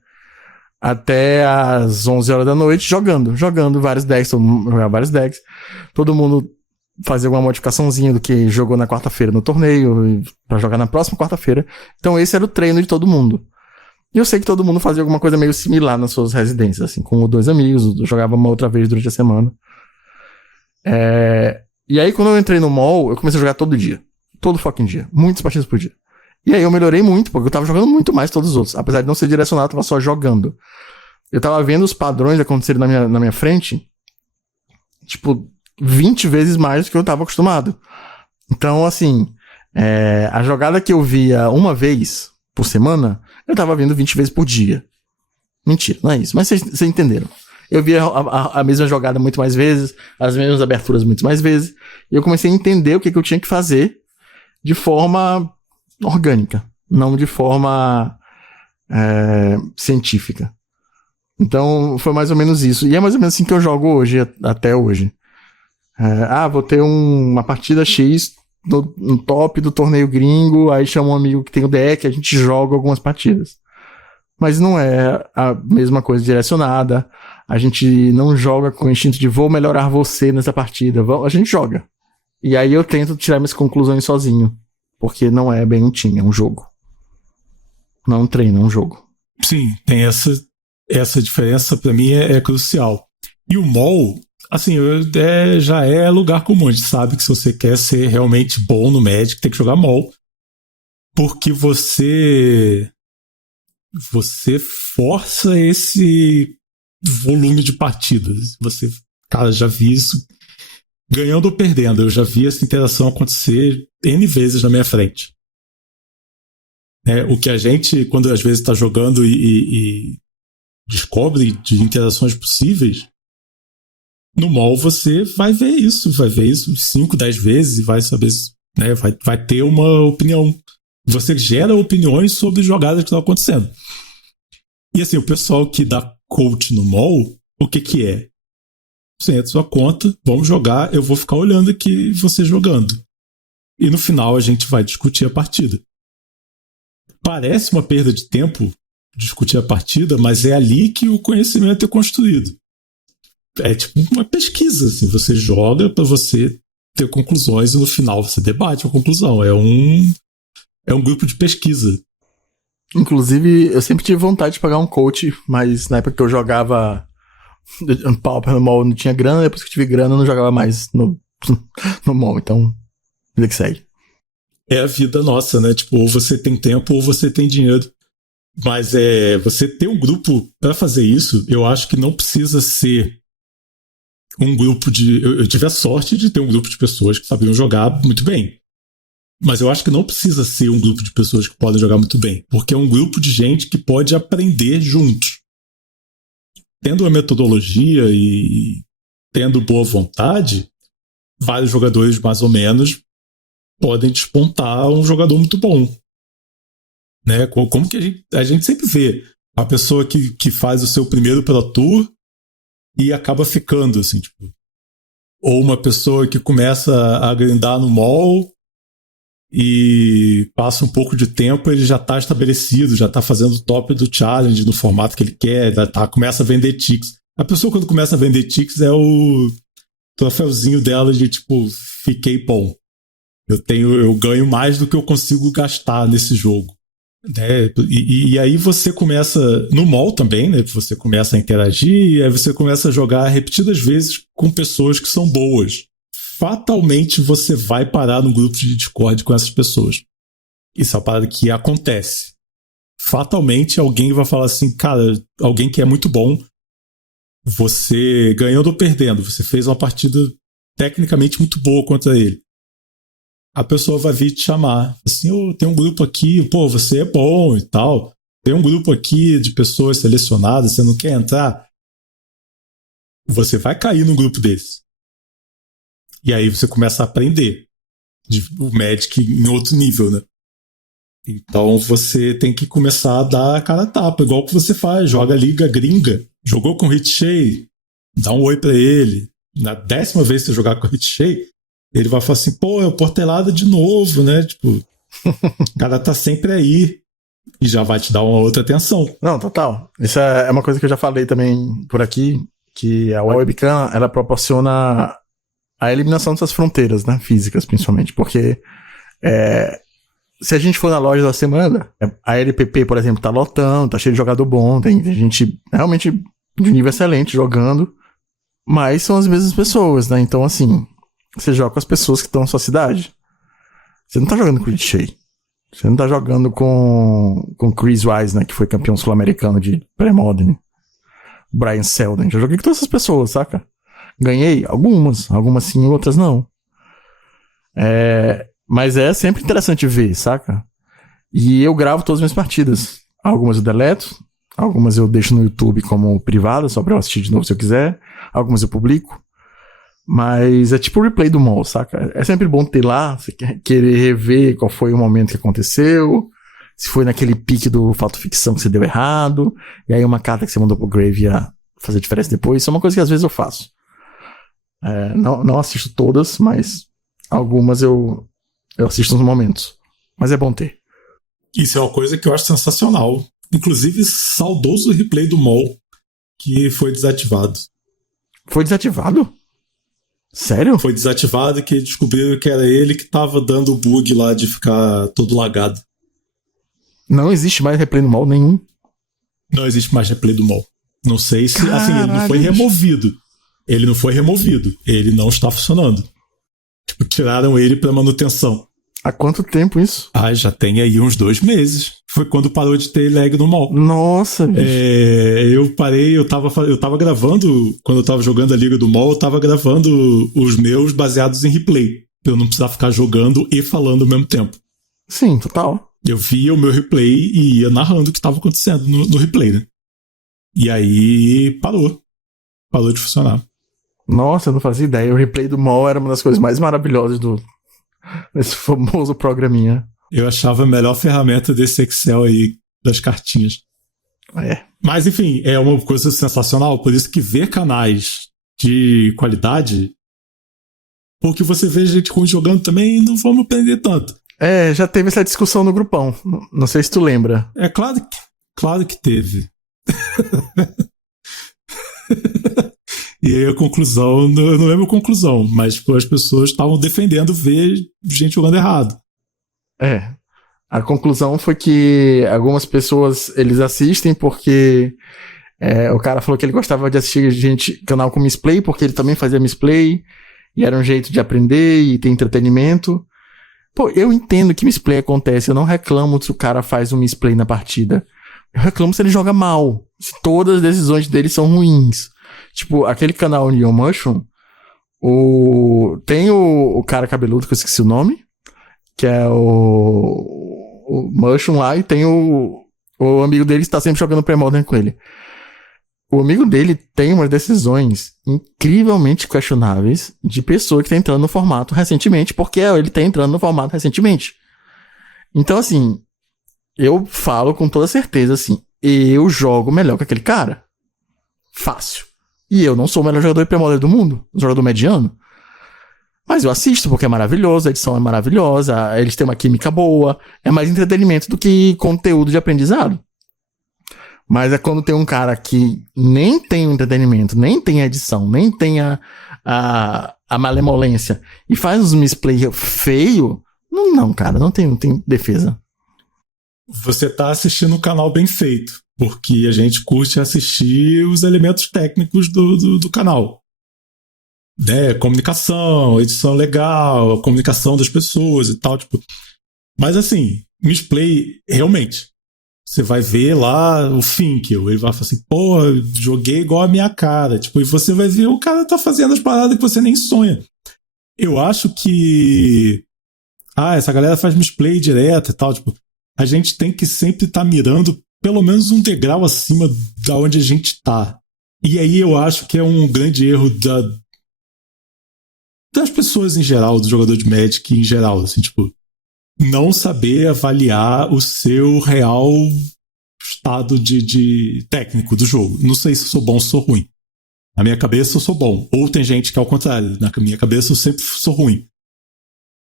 até às 11 horas da noite, jogando vários decks, todo mundo jogava vários decks. Todo mundo fazia alguma modificaçãozinha do que jogou na quarta-feira no torneio, pra jogar na próxima quarta-feira. Então esse era o treino de todo mundo. E eu sei que todo mundo fazia alguma coisa meio similar nas suas residências, assim, com 2 amigos, jogava uma outra vez durante a semana. E aí quando eu entrei no mall, eu comecei a jogar todo dia. Todo fucking dia. Muitas partidas por dia. E aí eu melhorei muito, porque eu tava jogando muito mais que todos os outros. Apesar de não ser direcionado, eu tava só jogando. Eu tava vendo os padrões acontecerem na minha frente, tipo, 20 vezes mais do que eu tava acostumado. Então, assim, a jogada que eu via uma vez por semana, eu tava vendo 20 vezes por dia. Mentira, não é isso. Mas vocês entenderam. Eu via a mesma jogada muito mais vezes, as mesmas aberturas muito mais vezes, e eu comecei a entender o que eu tinha que fazer de forma orgânica, não de forma científica. Então, foi mais ou menos isso. E é mais ou menos assim que eu jogo hoje, até hoje. Vou ter uma partida X no top do torneio gringo, aí chama um amigo que tem o deck, a gente joga algumas partidas. Mas não é a mesma coisa direcionada, a gente não joga com o instinto de vou melhorar você nessa partida, a gente joga. E aí eu tento tirar minhas conclusões sozinho, porque não é bem um time, é um jogo. Não é um treino, é um jogo. Sim, tem essa diferença, pra mim é crucial. E o mall, assim, já é lugar comum. A gente sabe que se você quer ser realmente bom no Magic, tem que jogar mall. Porque você força esse volume de partidas. Cara, já vi isso ganhando ou perdendo. Eu já vi essa interação acontecer N vezes na minha frente. O que a gente, quando às vezes está jogando e descobre de interações possíveis, no mall você vai ver isso 5, 10 vezes e vai saber, né, vai ter uma opinião. Você gera opiniões sobre jogadas que estão acontecendo. E assim, o pessoal que dá coach no mall, o que é? Você entra sua conta, vamos jogar, eu vou ficar olhando aqui você jogando. E no final a gente vai discutir a partida. Parece uma perda de tempo discutir a partida, mas é ali que o conhecimento é construído. É tipo uma pesquisa, assim, você joga para você ter conclusões e no final você debate a conclusão. É um grupo de pesquisa. Inclusive, eu sempre tive vontade de pagar um coach, mas na época que eu jogava pauper no mall não tinha grana, depois que eu tive grana eu não jogava mais no mall, então vida que segue. É a vida nossa, né? Tipo, ou você tem tempo ou você tem dinheiro. Mas você ter um grupo para fazer isso, eu acho que não precisa ser um grupo de... Eu tive a sorte de ter um grupo de pessoas que sabiam jogar muito bem. Mas eu acho que não precisa ser um grupo de pessoas que podem jogar muito bem. Porque é um grupo de gente que pode aprender juntos. Tendo uma metodologia e tendo boa vontade, vários jogadores mais ou menos podem despontar um jogador muito bom. Né? Como que a gente sempre vê a pessoa que faz o seu primeiro Pro Tour e acaba ficando, assim, tipo. Ou uma pessoa que começa a grindar no mall e passa um pouco de tempo, ele já está estabelecido, já está fazendo o top do challenge no formato que ele quer, começa a vender ticks. A pessoa, quando começa a vender ticks, é o troféuzinho dela de tipo, fiquei bom. Eu ganho mais do que eu consigo gastar nesse jogo. Né? E aí você começa, no mall também, né? Você começa a interagir e aí você começa a jogar repetidas vezes com pessoas que são boas. fatalmente você vai parar no grupo de Discord com essas pessoas. Isso é uma parada que acontece. Fatalmente alguém vai falar assim, cara, alguém que é muito bom, você ganhando ou perdendo, você fez uma partida tecnicamente muito boa contra ele. A pessoa vai vir te chamar, assim, tem um grupo aqui, pô, você é bom e tal, tem um grupo aqui de pessoas selecionadas, você não quer entrar? Você vai cair num grupo desse. E aí você começa a aprender o Magic em outro nível, né? Então você tem que começar a dar a cara a tapa, igual que você faz, joga a liga gringa, jogou com o Richer, dá um oi pra ele. Na 10ª vez que você jogar com o Richer, ele vai falar assim, pô, é o Portelada de novo, né? Tipo, o cara tá sempre aí e já vai te dar uma outra atenção. Não, total. Isso é uma coisa que eu já falei também por aqui, que a webcam, ela proporciona a eliminação dessas fronteiras, né? Físicas, principalmente, porque se a gente for na loja da semana, a LPP, por exemplo, tá lotando, tá cheio de jogador bom, tem gente realmente de nível excelente jogando, mas são as mesmas pessoas, né? Então, assim, você joga com as pessoas que estão na sua cidade. Você não tá jogando com o Shea. Você não tá jogando com Chris Wise, né? Que foi campeão sul-americano de pré-modern. Brian Selden. Já joguei com todas essas pessoas, saca? Ganhei algumas sim, outras não. Mas é sempre interessante ver, saca? E eu gravo todas as minhas partidas. Algumas eu deleto, algumas eu deixo no YouTube como privada, só pra eu assistir de novo se eu quiser. Algumas eu publico. Mas é tipo o replay do mall, saca? É sempre bom ter lá, você querer rever qual foi o momento que aconteceu, se foi naquele pique do fato ficção que você deu errado, e aí uma carta que você mandou pro Grave ia fazer diferença depois. Isso é uma coisa que às vezes eu faço. Não assisto todas, mas algumas eu assisto nos momentos. Mas é bom ter. Isso é uma coisa que eu acho sensacional. Inclusive, saudoso replay do mall que foi desativado. Foi desativado? Sério? Foi desativado que descobriram que era ele que tava dando o bug lá de ficar todo lagado. Não existe mais replay no mall nenhum. Não existe mais replay do mall. Não sei se... Caralho. Assim, ele não foi removido. Ele não foi removido. Ele não está funcionando. Tipo, tiraram ele pra manutenção. Há quanto tempo isso? Já tem aí uns 2 meses. Foi quando parou de ter lag no mall. Nossa, bicho. Eu parei, eu tava gravando, quando eu tava jogando a Liga do Mall, eu tava gravando os meus baseados em replay. Pra eu não precisar ficar jogando e falando ao mesmo tempo. Sim, total. Eu via o meu replay e ia narrando o que tava acontecendo no replay, né? E aí parou. Parou de funcionar. Nossa, eu não fazia ideia. O replay do mall era uma das coisas mais maravilhosas desse famoso programinha. Eu achava a melhor ferramenta desse Excel aí, das cartinhas. Mas, enfim, é uma coisa sensacional. Por isso que ver canais de qualidade, porque você vê gente ruim jogando também, não vamos aprender tanto. Já teve essa discussão no grupão. Não sei se tu lembra. É claro que teve. E aí a conclusão, eu não lembro a conclusão, mas tipo, as pessoas estavam defendendo ver gente jogando errado. A conclusão foi que algumas pessoas, eles assistem porque o cara falou que ele gostava de assistir canal com misplay, porque ele também fazia misplay, e era um jeito de aprender e ter entretenimento. Pô, eu entendo que misplay acontece, eu não reclamo se o cara faz um misplay na partida. Eu reclamo se ele joga mal, se todas as decisões dele são ruins. Tipo, aquele canal Neon Mushroom, tem o cara cabeludo, que eu esqueci o nome, que é o Mushroom lá, e tem o amigo dele que está sempre jogando pré-modern com ele. O amigo dele tem umas decisões incrivelmente questionáveis de pessoa que tá entrando no formato recentemente, porque ele tá entrando no formato recentemente. Então, assim, eu falo com toda certeza, assim, eu jogo melhor que aquele cara. Fácil. E eu não sou o melhor jogador de pré-modern do mundo, jogador mediano. Mas eu assisto porque é maravilhoso, a edição é maravilhosa, eles têm uma química boa, é mais entretenimento do que conteúdo de aprendizado. Mas é quando tem um cara que nem tem o entretenimento, nem tem a edição, nem tem a malemolência e faz uns misplay feio, não, cara, não tem defesa. Você tá assistindo um canal bem feito, porque a gente curte assistir os elementos técnicos do canal. né, comunicação, edição legal, a comunicação das pessoas e tal, tipo. Mas assim, misplay, realmente, você vai ver lá o Finkel, ele vai falar assim, pô, joguei igual a minha cara, tipo, e você vai ver o cara tá fazendo as paradas que você nem sonha. Eu acho que essa galera faz misplay direto e tal, tipo, a gente tem que sempre estar mirando pelo menos um degrau acima da onde a gente tá. E aí eu acho que é um grande erro das pessoas em geral, do jogador de Magic em geral, assim, tipo, não saber avaliar o seu real estado de técnico do jogo. Não sei se eu sou bom ou sou ruim. Na minha cabeça eu sou bom. Ou tem gente que é ao contrário. Na minha cabeça eu sempre sou ruim.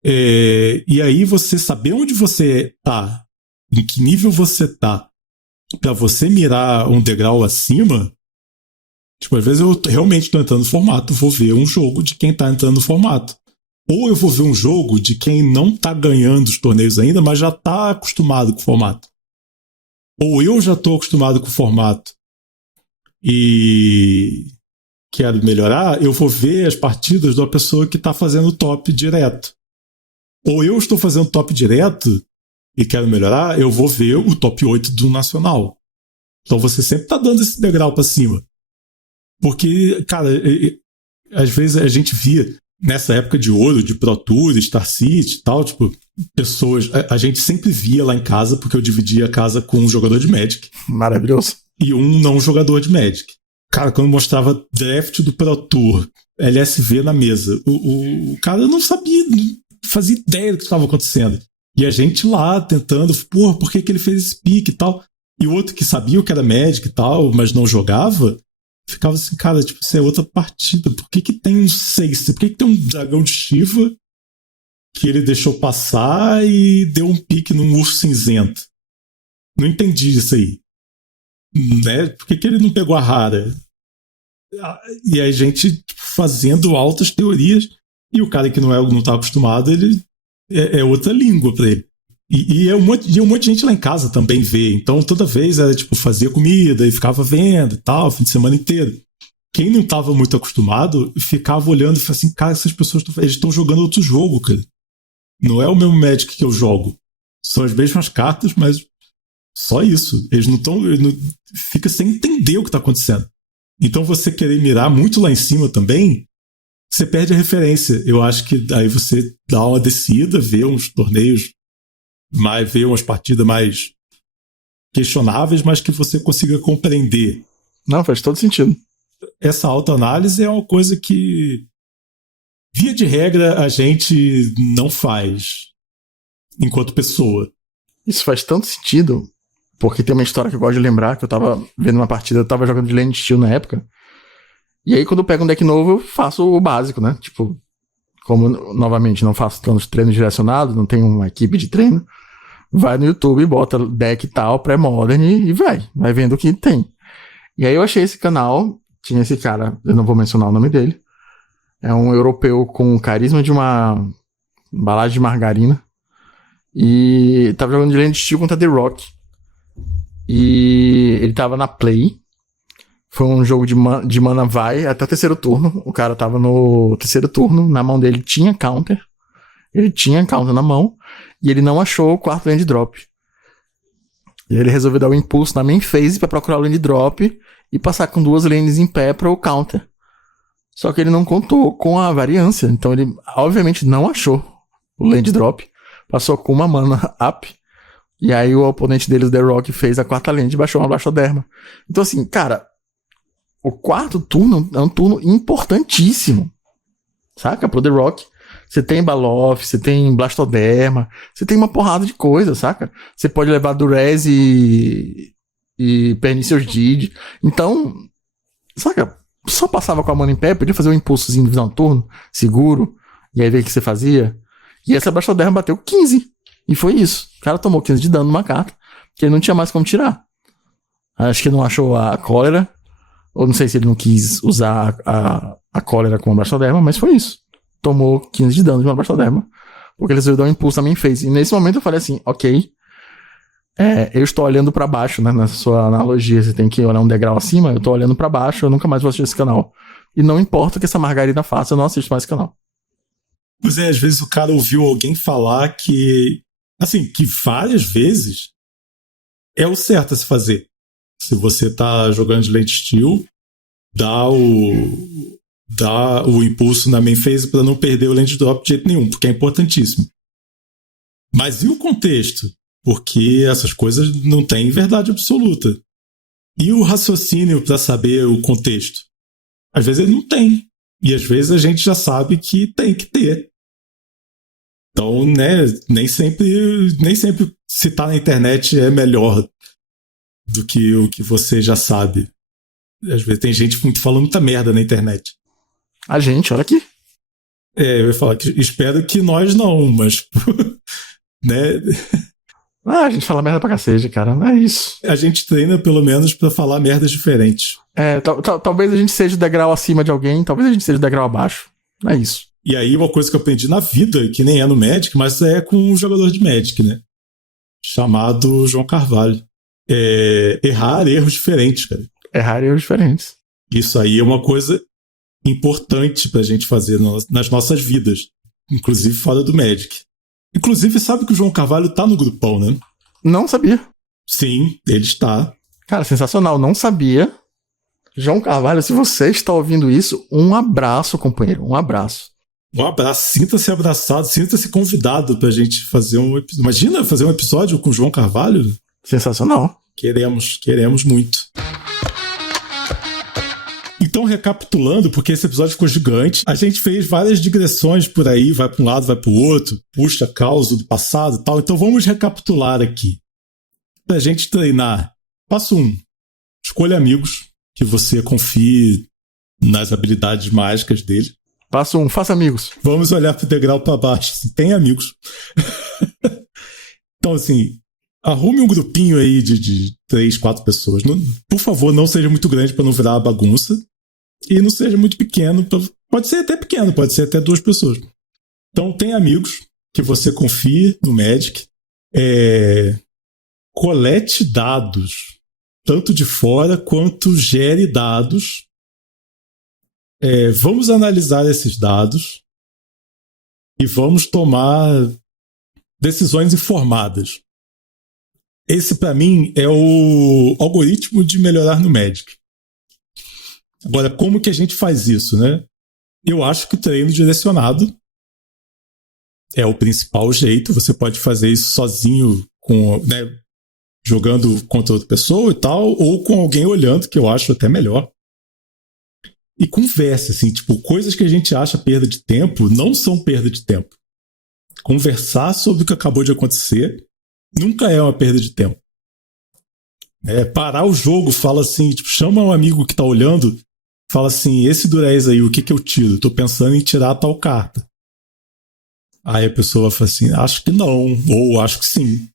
E aí você saber onde você tá, em que nível você tá, pra você mirar um degrau acima, tipo, às vezes eu realmente tô entrando no formato, vou ver um jogo de quem tá entrando no formato. Ou eu vou ver um jogo de quem não tá ganhando os torneios ainda, mas já tá acostumado com o formato. Ou eu já tô acostumado com o formato e quero melhorar, eu vou ver as partidas de uma pessoa que tá fazendo top direto. Ou eu estou fazendo top direto e quero melhorar, eu vou ver o top 8 do Nacional. Então você sempre tá dando esse degrau pra cima. Porque, cara, às vezes a gente via nessa época de ouro, de Pro Tour, Star City e tal, tipo, pessoas. A gente sempre via lá em casa, porque eu dividia a casa com um jogador de Magic. Maravilhoso. E um não jogador de Magic. Cara, quando mostrava draft do Pro Tour, LSV na mesa, o cara não sabia, não fazia ideia do que estava acontecendo. E a gente lá tentando, porra, por que ele fez esse pique e tal? E o outro que sabia o que era Magic e tal, mas não jogava, ficava assim, cara, tipo, isso é outra partida. Por que tem um 6? Por que tem um dragão de Shiva que ele deixou passar e deu um pique num urso cinzento? Não entendi isso aí. Né? Por que ele não pegou a rara? E a gente tipo, fazendo altas teorias, e o cara que não tá acostumado, ele é outra língua pra ele. E um monte de gente lá em casa também vê. Então toda vez era tipo, fazia comida e ficava vendo e tal, fim de semana inteiro. Quem não tava muito acostumado ficava olhando e falava assim, cara, essas pessoas eles estão jogando outro jogo, cara. Não é o mesmo Magic que eu jogo. São as mesmas cartas, mas só isso. Eles não estão. Fica sem entender o que tá acontecendo. Então você querer mirar muito lá em cima também, você perde a referência. Eu acho que aí você dá uma descida, vê uns torneios, vê umas partidas mais questionáveis, mas que você consiga compreender. Não, faz todo sentido. Essa autoanálise é uma coisa que, via de regra, a gente não faz enquanto pessoa. Isso faz tanto sentido, porque tem uma história que eu gosto de lembrar, que eu tava vendo uma partida, eu tava jogando de Lane Steel na época, e aí quando eu pego um deck novo, eu faço o básico, né? Tipo, como, novamente, não faço tantos treinos direcionados, não tenho uma equipe de treino, vai no YouTube, bota deck tal, pré-modern e vai vendo o que tem. E aí eu achei esse canal, tinha esse cara, eu não vou mencionar o nome dele, é um europeu com carisma de uma embalagem de margarina, e tava jogando de Lane Steel contra The Rock, e ele tava na play, foi um jogo de mana vai até o terceiro turno, o cara tava no terceiro turno, na mão dele tinha counter, ele tinha counter na mão, e ele não achou o quarto land drop. E ele resolveu dar um impulso na main phase pra procurar o land drop e passar com 2 lanes em pé para o counter. Só que ele não contou com a variância, então ele obviamente não achou o land drop, passou com uma mana up, e aí o oponente dele, o The Rock, fez a quarta land e baixou uma Blastoderma. Então assim, cara, o quarto turno é um turno importantíssimo, saca? Pro The Rock. Você tem Baloth, você tem Blastoderma, você tem uma porrada de coisa, saca? Você pode levar Durez e Pernicious Deed. Então, saca? Só passava com a mana em pé, podia fazer um impulsozinho no final do turno, seguro, e aí ver o que você fazia. E essa Blastoderma bateu 15. E foi isso. O cara tomou 15 de dano numa carta, que ele não tinha mais como tirar. Acho que ele não achou a cólera, ou não sei se ele não quis usar a cólera com a Blastoderma, mas foi isso. Tomou 15 de dano de uma Blastoderma, porque ele resolveu dar um impulso na main phase. E nesse momento eu falei assim, ok, eu estou olhando pra baixo, né, na sua analogia, você tem que olhar um degrau acima, eu tô olhando pra baixo, eu nunca mais vou assistir esse canal. E não importa o que essa Margarida faça, eu não assisto mais esse canal. Pois é, às vezes o cara ouviu alguém falar que, assim, que várias vezes é o certo a se fazer. Se você tá jogando de lente steel, dá o impulso na main phase para não perder o lente drop de jeito nenhum, porque é importantíssimo. Mas e o contexto? Porque essas coisas não têm verdade absoluta. E o raciocínio para saber o contexto? Às vezes ele não tem. E às vezes a gente já sabe que tem que ter. Então, né, nem sempre se tá na internet é melhor do que o que você já sabe. Às vezes tem gente muito falando muita merda na internet. A gente, olha aqui. Eu ia falar que espero que nós não, mas né? A gente fala merda pra cacete, cara. Não é isso. A gente treina pelo menos pra falar merdas diferentes. Talvez a gente seja o degrau acima de alguém, talvez a gente seja o degrau abaixo. Não é isso. E aí uma coisa que eu aprendi na vida, que nem é no Magic, mas é com um jogador de Magic, né? Chamado João Carvalho. Errar erros diferentes, cara. Errar erros diferentes. Isso aí é uma coisa importante pra gente fazer nas nossas vidas. Inclusive fora do Magic. Inclusive, sabe que o João Carvalho tá no grupão, né? Não sabia. Sim, ele está. Cara, sensacional. Não sabia. João Carvalho, se você está ouvindo isso, um abraço, companheiro. Um abraço. Um abraço. Sinta-se abraçado, sinta-se convidado pra gente fazer um episódio. Imagina fazer um episódio com o João Carvalho? Sensacional. Queremos muito. Então, recapitulando, porque esse episódio ficou gigante, a gente fez várias digressões por aí, vai para um lado, vai para o outro, puxa causa do passado e tal. Então vamos recapitular aqui. Pra gente treinar. Passo 1. Escolha amigos que você confie nas habilidades mágicas dele. Passo 1. Faça amigos. Vamos olhar pro degrau para baixo. Tem amigos. Então, assim, arrume um grupinho aí de 3, 4 pessoas. Por favor, não seja muito grande para não virar uma bagunça. E não seja muito pequeno. Pode ser até pequeno, pode ser até 2 pessoas. Então, tem amigos que você confie no Magic. Colete dados, tanto de fora quanto gere dados. Vamos analisar esses dados e vamos tomar decisões informadas. Esse, para mim, é o algoritmo de melhorar no Magic. Agora, como que a gente faz isso, né? Eu acho que o treino direcionado é o principal jeito. Você pode fazer isso sozinho, né, jogando contra outra pessoa e tal, ou com alguém olhando, que eu acho até melhor. E conversa, assim, tipo, coisas que a gente acha perda de tempo não são perda de tempo. Conversar sobre o que acabou de acontecer nunca é uma perda de tempo. Parar o jogo, fala assim, tipo, chama um amigo que tá olhando, fala assim, esse Durez aí, o que eu tiro? Tô pensando em tirar tal carta. Aí a pessoa vai falar assim, acho que não, ou acho que sim.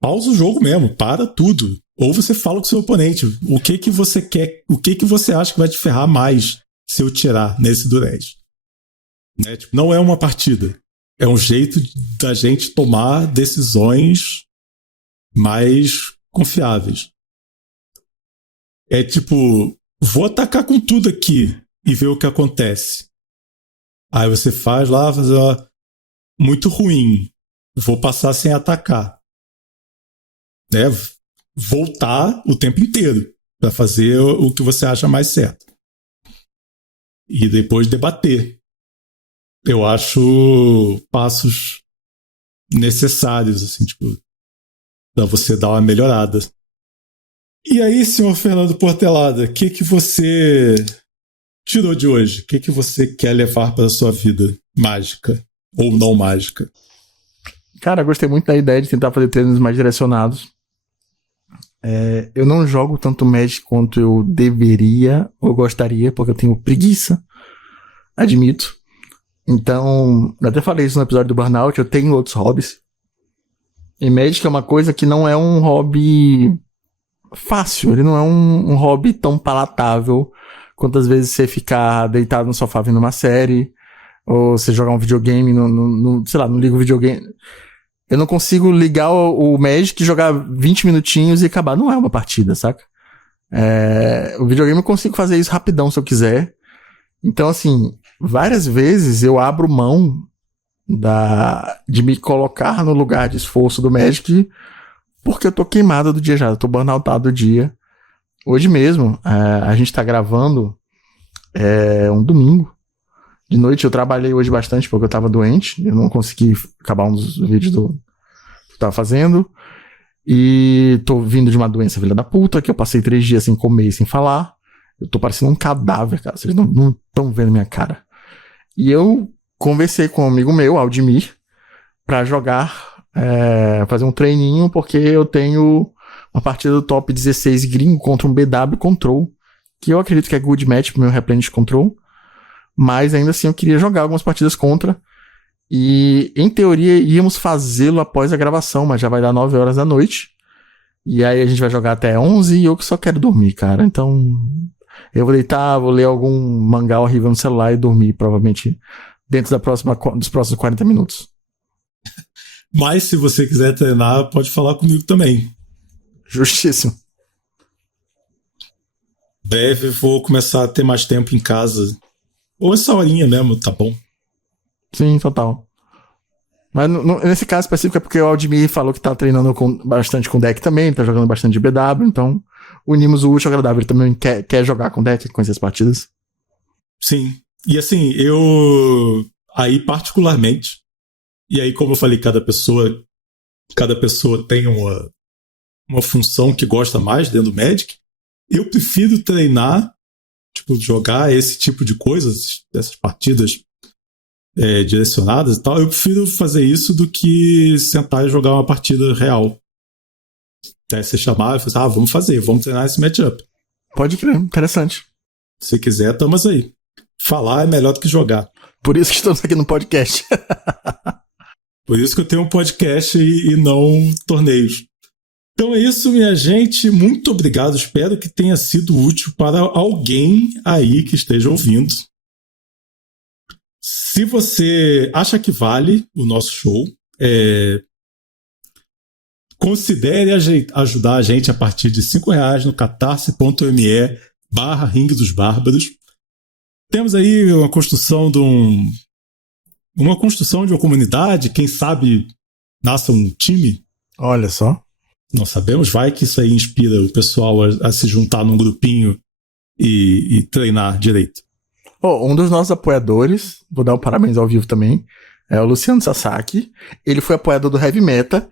Pausa o jogo mesmo, para tudo. Ou você fala com o seu oponente, o que você quer, o que você acha que vai te ferrar mais se eu tirar nesse Durez. Né? Tipo, não é uma partida. É um jeito da gente tomar decisões mais confiáveis. É tipo, vou atacar com tudo aqui e ver o que acontece. Aí você faz lá, muito ruim. Vou passar sem atacar. Voltar o tempo inteiro para fazer o que você acha mais certo. E depois debater. Eu acho passos necessários, assim, tipo, para você dar uma melhorada. E aí, senhor Fernando Portelada, o que você tirou de hoje? O que você quer levar para a sua vida mágica ou não mágica? Cara, eu gostei muito da ideia de tentar fazer treinos mais direcionados. Eu não jogo tanto Magic quanto eu deveria ou gostaria, porque eu tenho preguiça, admito. Então, eu até falei isso no episódio do Burnout, eu tenho outros hobbies. E Magic é uma coisa que não é um hobby fácil, ele não é um hobby tão palatável quanto às vezes você ficar deitado no sofá vendo uma série, ou você jogar um videogame, sei lá, não ligo o videogame. Eu não consigo ligar o Magic, jogar 20 minutinhos e acabar. Não é uma partida, saca? O videogame eu consigo fazer isso rapidão se eu quiser. Então, assim, várias vezes eu abro mão de me colocar no lugar de esforço do Magic porque eu tô queimado do dia já, eu tô burnoutado do dia. Hoje mesmo, a gente tá gravando um domingo. De noite eu trabalhei hoje bastante porque eu tava doente, eu não consegui acabar um dos vídeos que eu tava fazendo. E tô vindo de uma doença filha da puta, que eu passei 3 dias sem comer e sem falar. Eu tô parecendo um cadáver, cara. Vocês não estão vendo minha cara. E eu conversei com um amigo meu, Aldimir, pra jogar, fazer um treininho, porque eu tenho uma partida do top 16 gringo contra um BW Control, que eu acredito que é good match pro meu Replenish Control. Mas ainda assim eu queria jogar algumas partidas contra. E, em teoria, íamos fazê-lo após a gravação, mas já vai dar 9 horas da noite. E aí a gente vai jogar até 11 e eu que só quero dormir, cara. Então, eu vou deitar, vou ler algum mangá horrível no celular e dormir, provavelmente, dentro dos próximos 40 minutos. Mas, se você quiser treinar, pode falar comigo também. Justíssimo. Breve vou começar a ter mais tempo em casa. Ou essa horinha mesmo, tá bom? Sim, total. Mas nesse caso específico é porque o Aldimir falou que tá treinando bastante com deck também, tá jogando bastante de BW, então unimos o útil ao agradável. Ele também quer jogar com deck, conhecer as partidas. Sim. E assim, eu aí particularmente, e aí como eu falei, cada pessoa tem uma função que gosta mais dentro do Magic. Eu prefiro treinar, tipo, jogar esse tipo de coisas, essas partidas direcionadas e tal, eu prefiro fazer isso do que sentar e jogar uma partida real. Até você chamar e falar, vamos treinar esse matchup. Pode crer, interessante. Se quiser, estamos aí. Falar é melhor do que jogar. Por isso que estamos aqui no podcast. Por isso que eu tenho um podcast e não torneios. Então é isso, minha gente. Muito obrigado. Espero que tenha sido útil para alguém aí que esteja ouvindo. Se você acha que vale o nosso show, considere ajudar a gente a partir de R$5 no catarse.me/Ringue dos Bárbaros. Temos aí uma construção de uma comunidade, quem sabe nasça um time. Olha só. Não sabemos, vai que isso aí inspira o pessoal a se juntar num grupinho e treinar direito. Um dos nossos apoiadores, vou dar um parabéns ao vivo também, é o Luciano Sasaki. Ele foi apoiador do Heavy Meta,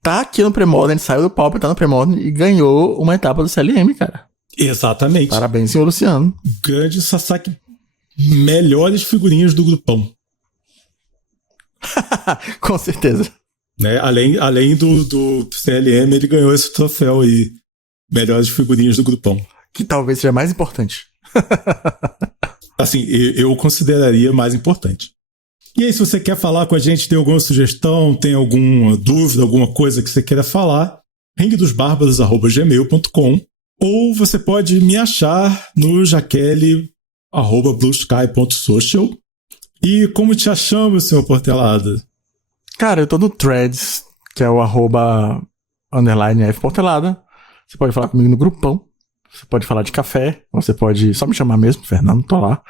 tá aqui no Premodern, saiu do Pauper, tá no Premodern e ganhou uma etapa do CLM, cara. Exatamente. Parabéns, senhor Luciano. Grande Sasaki, melhores figurinhas do grupão. Com certeza. Né? Além do CLM, ele ganhou esse troféu aí, melhores figurinhas do grupão. Que talvez seja mais importante. Assim, eu consideraria mais importante. E aí, se você quer falar com a gente, tem alguma sugestão, tem alguma dúvida, alguma coisa que você queira falar, ringuedosbarbaros@gmail.com, ou você pode me achar no jaquele@bluesky.social. E como te achamos, senhor Portelada? Cara, eu tô no Threads, que é o @_FPortelada. Você pode falar comigo no grupão. Você pode falar de café, ou você pode só me chamar mesmo, Fernando, tô lá.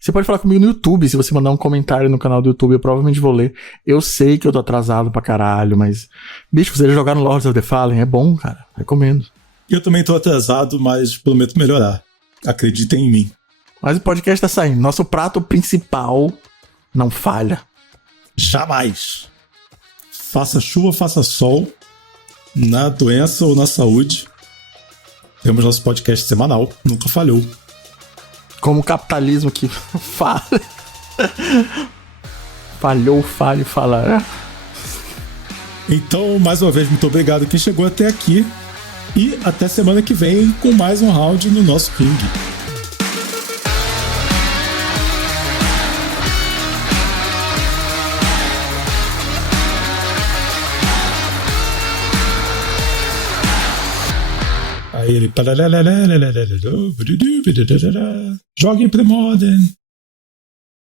Você pode falar comigo no YouTube, se você mandar um comentário no canal do YouTube, eu provavelmente vou ler. Eu sei que eu tô atrasado pra caralho, mas... Bicho, vocês jogaram Lords of the Fallen, é bom, cara, recomendo. Eu também tô atrasado, mas prometo melhorar. Acreditem em mim. Mas o podcast tá saindo. Nosso prato principal não falha. Jamais. Faça chuva, faça sol, na doença ou na saúde. Temos nosso podcast semanal, nunca falhou. Como o capitalismo que falha. Falhou, falha e falará. Então, mais uma vez, muito obrigado quem chegou até aqui. E até semana que vem com mais um round no nosso ringue. Aí ele... Joguem Premodern.